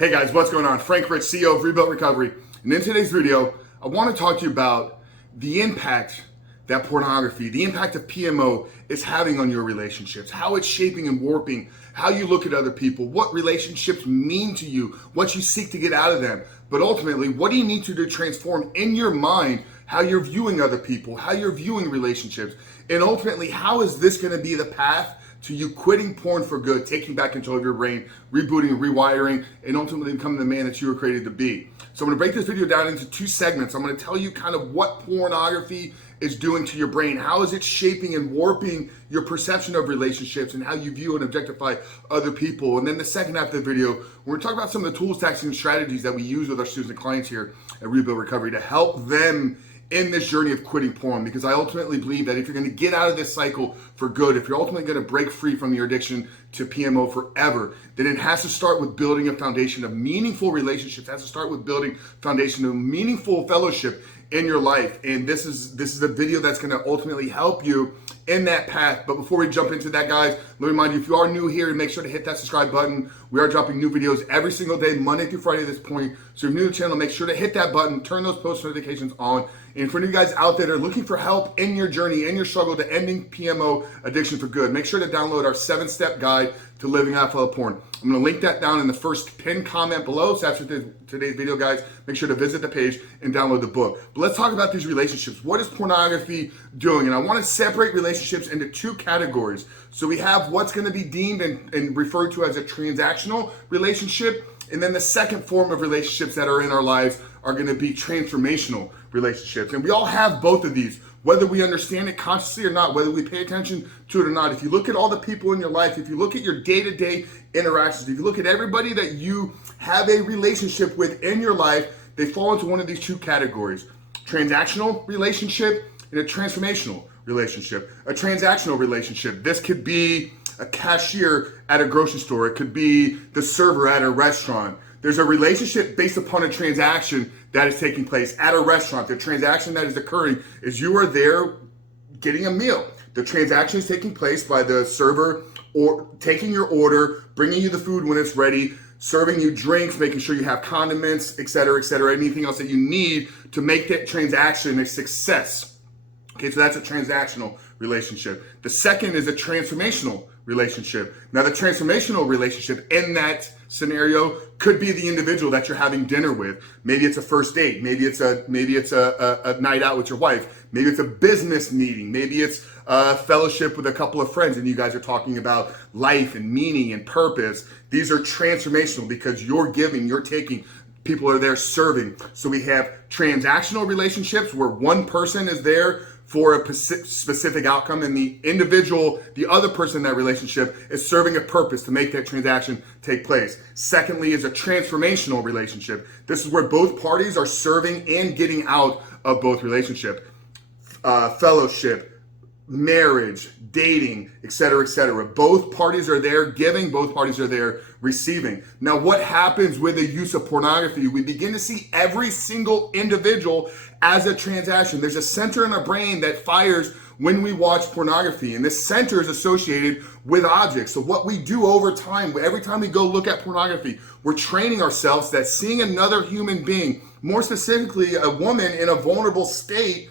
Hey guys, what's going on? Frank Rich, CEO of Rebuilt Recovery. And in today's video, I want to talk to you about the impact that pornography, the impact of PMO is having on your relationships, how it's shaping and warping how you look at other people, what relationships mean to you, what you seek to get out of them. But ultimately, what do you need to do to transform in your mind how you're viewing other people, how you're viewing relationships, and ultimately, how is this going to be the path to you quitting porn for good, taking back control of your brain, rebooting, rewiring, and ultimately becoming the man that you were created to be. So I'm gonna break this video down into two segments. I'm gonna tell you kind of what pornography is doing to your brain. How is it shaping and warping your perception of relationships and how you view and objectify other people? And then the second half of the video, we're gonna talk about some of the tools, tactics, and strategies that we use with our students and clients here at Rebuilt Recovery to help them in this journey of quitting porn, because I ultimately believe that if you're going to get out of this cycle for good, if you're ultimately going to break free from your addiction to PMO forever, then it has to start with building a foundation of meaningful relationships. It has to start with building a foundation of meaningful fellowship in your life. And this is a video that's going to ultimately help you in that path. But before we jump into that, guys, let me remind you, if you are new here, make sure to hit that subscribe button. We are dropping new videos every single day, Monday through Friday at this point. So if you're new to the channel, make sure to hit that button, turn those post notifications on. And for you guys out there that are looking for help in your journey, in your struggle to ending PMO addiction for good, make sure to download our 7-step guide to living out of porn. I'm going to link that down in the first pinned comment below. So after today's video, guys, make sure to visit the page and download the book. But let's talk about these relationships. What is pornography doing? And I want to separate relationships into two categories. So we have what's going to be deemed and referred to as a transactional relationship. And then the second form of relationships that are in our lives are going to be transformational relationships. And we all have both of these, whether we understand it consciously or not, whether we pay attention to it or not. If you look at all the people in your life, if you look at your day-to-day interactions, if you look at everybody that you have a relationship with in your life, they fall into one of these two categories: transactional relationship and a transformational relationship. A transactional relationship, this could be a cashier at a grocery store. It could be the server at a restaurant. There's a relationship based upon a transaction that is taking place at a restaurant. The transaction that is occurring is you are there getting a meal. The transaction is taking place by the server or taking your order, bringing you the food when it's ready, serving you drinks, making sure you have condiments, et cetera, anything else that you need to make that transaction a success. Okay, so that's a transactional relationship. The second is a transformational relationship. Now, the transformational relationship in that scenario could be the individual that you're having dinner with. Maybe it's a first date. Maybe it's a night out with your wife. Maybe it's a business meeting. Maybe it's a fellowship with a couple of friends and you guys are talking about life and meaning and purpose. These are transformational because you're giving, you're taking. People are there serving. So we have transactional relationships where one person is there for a specific outcome and the individual, the other person in that relationship, is serving a purpose to make that transaction take place. Secondly is a transformational relationship. This is where both parties are serving and getting out of both relationship. Fellowship, marriage, dating, et cetera. Both parties are there giving, both parties are there receiving. Now, what happens with the use of pornography? We begin to see every single individual as a transaction. There's a center in our brain that fires when we watch pornography, and this center is associated with objects. So what we do over time, every time we go look at pornography, we're training ourselves that seeing another human being, more specifically a woman in a vulnerable state,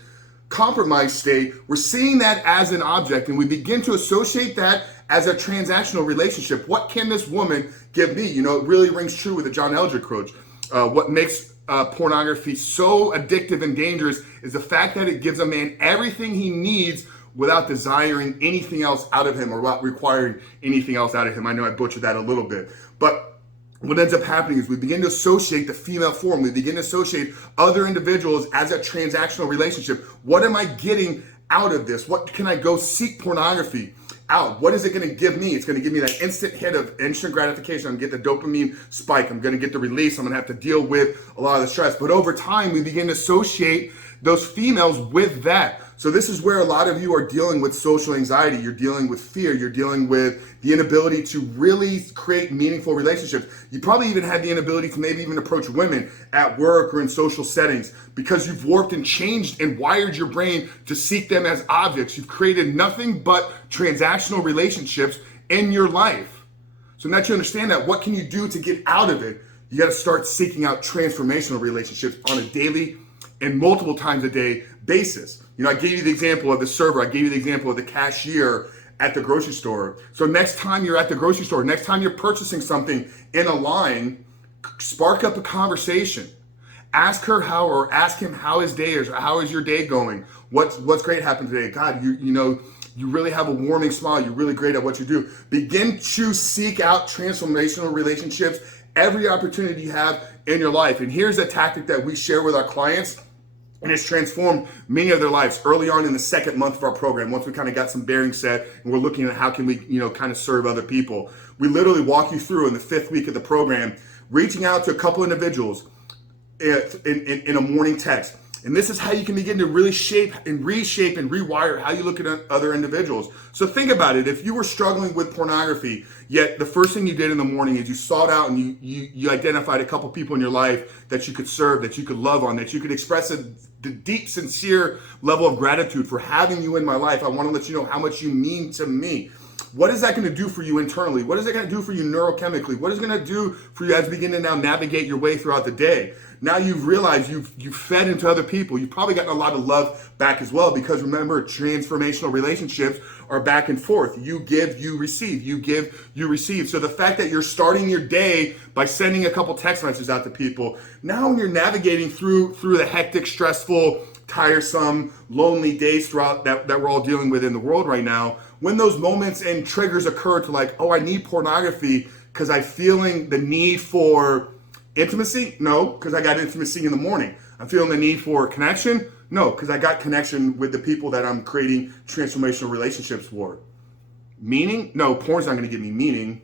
compromised state, we're seeing that as an object, and we begin to associate that as a transactional relationship. What can this woman give me? You know, it really rings true with the John Eldredge quote. What makes pornography so addictive and dangerous is the fact that it gives a man everything he needs without desiring anything else out of him or without requiring anything else out of him. I know I butchered that a little bit, but what ends up happening is we begin to associate the female form. We begin to associate other individuals as a transactional relationship. What am I getting out of this? What can I go seek pornography out? What is it going to give me? It's going to give me that instant hit of instant gratification. I'm going to get the dopamine spike. I'm going to get the release. I'm going to have to deal with a lot of the stress. But over time, we begin to associate those females with that. So this is where a lot of you are dealing with social anxiety. You're dealing with fear. You're dealing with the inability to really create meaningful relationships. You probably even had the inability to maybe even approach women at work or in social settings because you've warped and changed and wired your brain to seek them as objects. You've created nothing but transactional relationships in your life. So now that you understand that, what can you do to get out of it? You got to start seeking out transformational relationships on a daily and multiple times a day basis. You know, I gave you the example of the server. I gave you the example of the cashier at the grocery store. So next time you're at the grocery store, next time you're purchasing something in a line, spark up a conversation. Ask her how, or ask him how his day is, or how is your day going? What's great happened today? God, you know, you really have a warming smile. You're really great at what you do. Begin to seek out transformational relationships every opportunity you have in your life. And here's a tactic that we share with our clients, and it's transformed many of their lives early on in the second month of our program. Once we kind of got some bearings set and we're looking at how can we, you know, kind of serve other people. We literally walk you through in the 5th week of the program, reaching out to a couple individuals in a morning text. And this is how you can begin to really shape and reshape and rewire how you look at other individuals. So think about it. If you were struggling with pornography, yet the first thing you did in the morning is you sought out and you identified a couple people in your life that you could serve, that you could love on, that you could express the deep, sincere level of gratitude for having you in my life. I want to let you know how much you mean to me. What is that going to do for you internally? What is it going to do for you neurochemically? What is it going to do for you as you begin to now navigate your way throughout the day? Now you've realized you've fed into other people. You've probably gotten a lot of love back as well, because remember, transformational relationships are back and forth. You give, you receive. You give, you receive. So the fact that you're starting your day by sending a couple text messages out to people, now when you're navigating through the hectic, stressful, tiresome, lonely days throughout that we're all dealing with in the world right now, when those moments and triggers occur to like, oh, I need pornography because I'm feeling the need for intimacy? No, because I got intimacy in the morning. I'm feeling the need for connection? No, because I got connection with the people that I'm creating transformational relationships for. Meaning? No, porn's not going to give me meaning.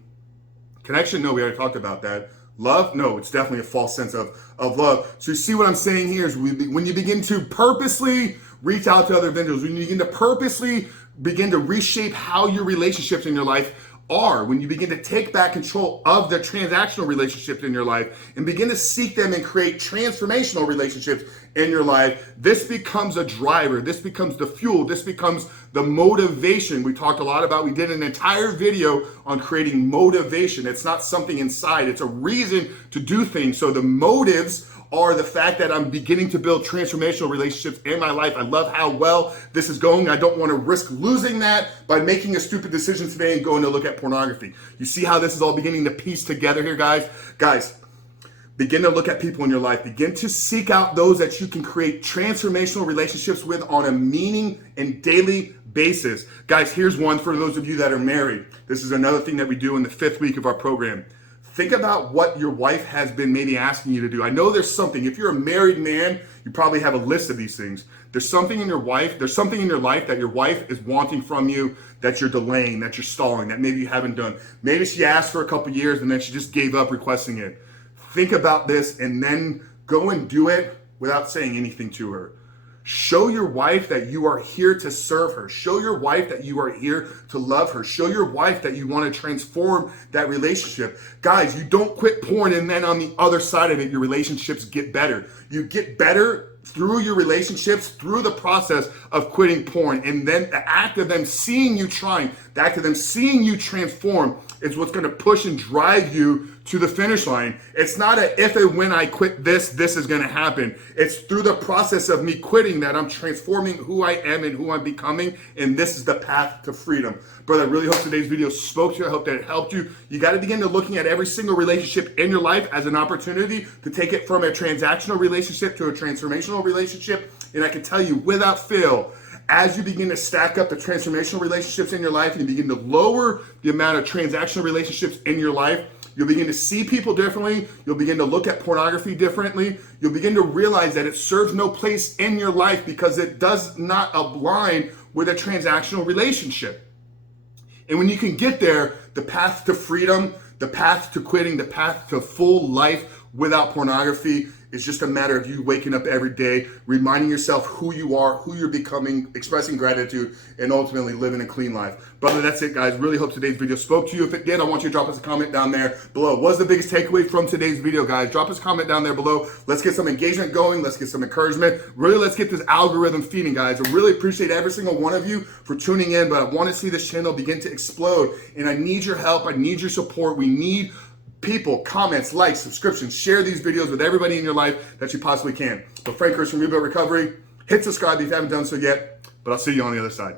Connection? No, we already talked about that. Love? No, it's definitely a false sense of love. So you see what I'm saying here is when you begin to purposely reach out to other individuals, when you begin to purposely begin to reshape how your relationships in your life are, when you begin to take back control of the transactional relationships in your life and begin to seek them and create transformational relationships in your life, this becomes a driver, this becomes the fuel, this becomes the motivation we talked a lot about. We did an entire video on creating motivation. It's not something inside, it's a reason to do things. So the motives are the fact that I'm beginning to build transformational relationships in my life. I love how well this is going. I don't want to risk losing that by making a stupid decision today and going to look at pornography. You see how this is all beginning to piece together here, guys? Guys, begin to look at people in your life. Begin to seek out those that you can create transformational relationships with on a meaning and daily basis. Guys, here's one for those of you that are married. This is another thing that we do in the 5th week of our program. Think about what your wife has been maybe asking you to do. I know there's something. If you're a married man, you probably have a list of these things. There's something in your life that your wife is wanting from you, that you're delaying, that you're stalling, that maybe you haven't done. Maybe she asked for a couple years and then she just gave up requesting it. Think about this and then go and do it without saying anything to her. Show your wife that you are here to serve her. Show your wife that you are here to love her. Show your wife that you want to transform that relationship. Guys, you don't quit porn and then on the other side of it, your relationships get better. You get better through your relationships, through the process of quitting porn. And then the act of them seeing you trying, the act of them seeing you transform is what's going to push and drive you to the finish line. It's not a if and when I quit this is going to happen. It's through the process of me quitting that I'm transforming who I am and who I'm becoming. And this is the path to freedom. Brother, I really hope today's video spoke to you. I hope that it helped you. You got to begin to looking at every single relationship in your life as an opportunity to take it from a transactional relationship to a transformational relationship. And I can tell you without fail, as you begin to stack up the transformational relationships in your life and you begin to lower the amount of transactional relationships in your life, you'll begin to see people differently. You'll begin to look at pornography differently. You'll begin to realize that it serves no place in your life because it does not align with a transactional relationship. And when you can get there, the path to freedom, the path to quitting, the path to full life without pornography is just a matter of you waking up every day, reminding yourself who you are, who you're becoming, expressing gratitude, and ultimately living a clean life. Brother, that's it, guys. Really hope today's video spoke to you. If it did, I want you to drop us a comment down there below. What's the biggest takeaway from today's video, guys? Drop us a comment down there below. Let's get some engagement going. Let's get some encouragement. Really, let's get this algorithm feeding, guys. I really appreciate every single one of you for tuning in, but I want to see this channel begin to explode, and I need your help. I need your support. We need people, comments, likes, subscriptions. Share these videos with everybody in your life that you possibly can. So Frank Chris from Rebuilt Recovery. Hit subscribe if you haven't done so yet, but I'll see you on the other side.